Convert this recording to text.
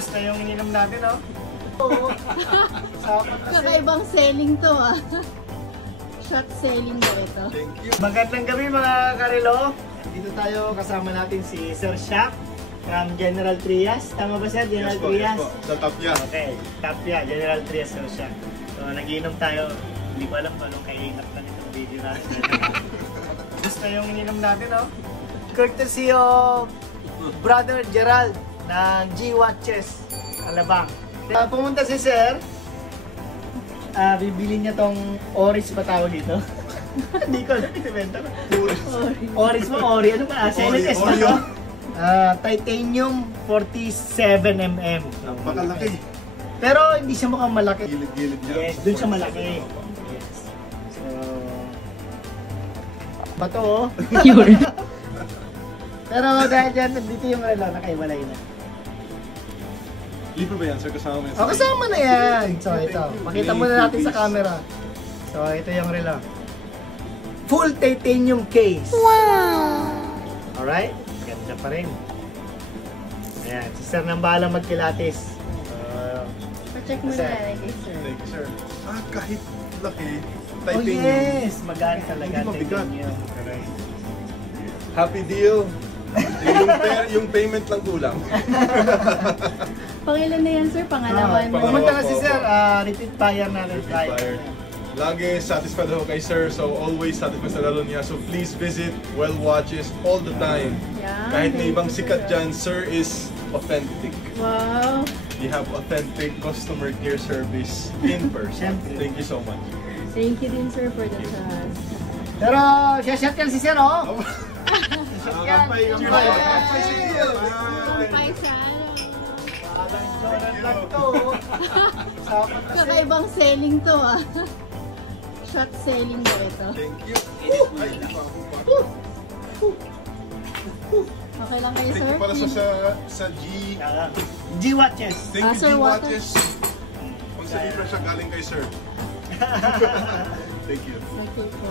Gusto yung ininom natin, no? Kakaibang selling to ah. Shot selling daw ito. Thank you. Magandang gabi mga karelo. Dito tayo kasama natin si Sir Shaq from General Trias. Tama ba sir? General Trias? Yes po. Sa Tapia. Okay, Tapia, General Trias Sir Shaq. So nagiinom tayo. Hindi ko alam kung anong kainap na itong video natin. Gusto yung ininom natin, no? Courtesy of Brother Gerald ng G-Watches Alabang. Pumunta si Sir. Bibili niya tong Oris ba tawag dito? Hindi ko alam, ibenta ko. Oris mo, Ori. Ano ba? CNS ba ito? Titanium 47mm. Napakalaki. Pero hindi siya mukhang malaki. Gilid-gilid niya. Yes, dun siya malaki. Yes. So, bato oh. Pero dahil dyan, dito yung relo, nakaiwalay na. Libre ba yan, sir? Kasama mo yan? O, kasama na yan. So, ito. Pakita muna natin sa camera. So, ito yung relo. Full titanium case. Wow! Alright? Ganda pa rin. Ayan. Si Sir nang bahala magkilatis. Pa-check mo na kay sir. Thank you, sir. Kahit laki, Oh titanium. yes! Magaan talaga. Hindi mabigat. Titanium. Correct. Happy deal. yung payment lang kulang. Pangilan na yan sir, pangalawan mo. Pumunta na si Sir. Repeat buyer na rin tayo. Lagi satisfied ako kay sir, so always satisfied sa laro niya. So please visit Well Watches all the time. Yeah, Kahit may ibang thank you, sikat sir. dyan, sir is authentic. Wow! We have authentic customer care service in person. Siyempre. Thank you so much. Thank you din sir for the trust. Pero, shot yan si Sir, oh! Shot yan! Cheers! Kumpay sa Lang to, oh. kakaibang selling to ah. Shot selling daw ito. Thank you. Ay, Okay lang kayo thank sir? you para sa G-Watches. Thank you, Sir G-Watches. Kung sa libre siya, galing kay sir. Thank you. Okay po.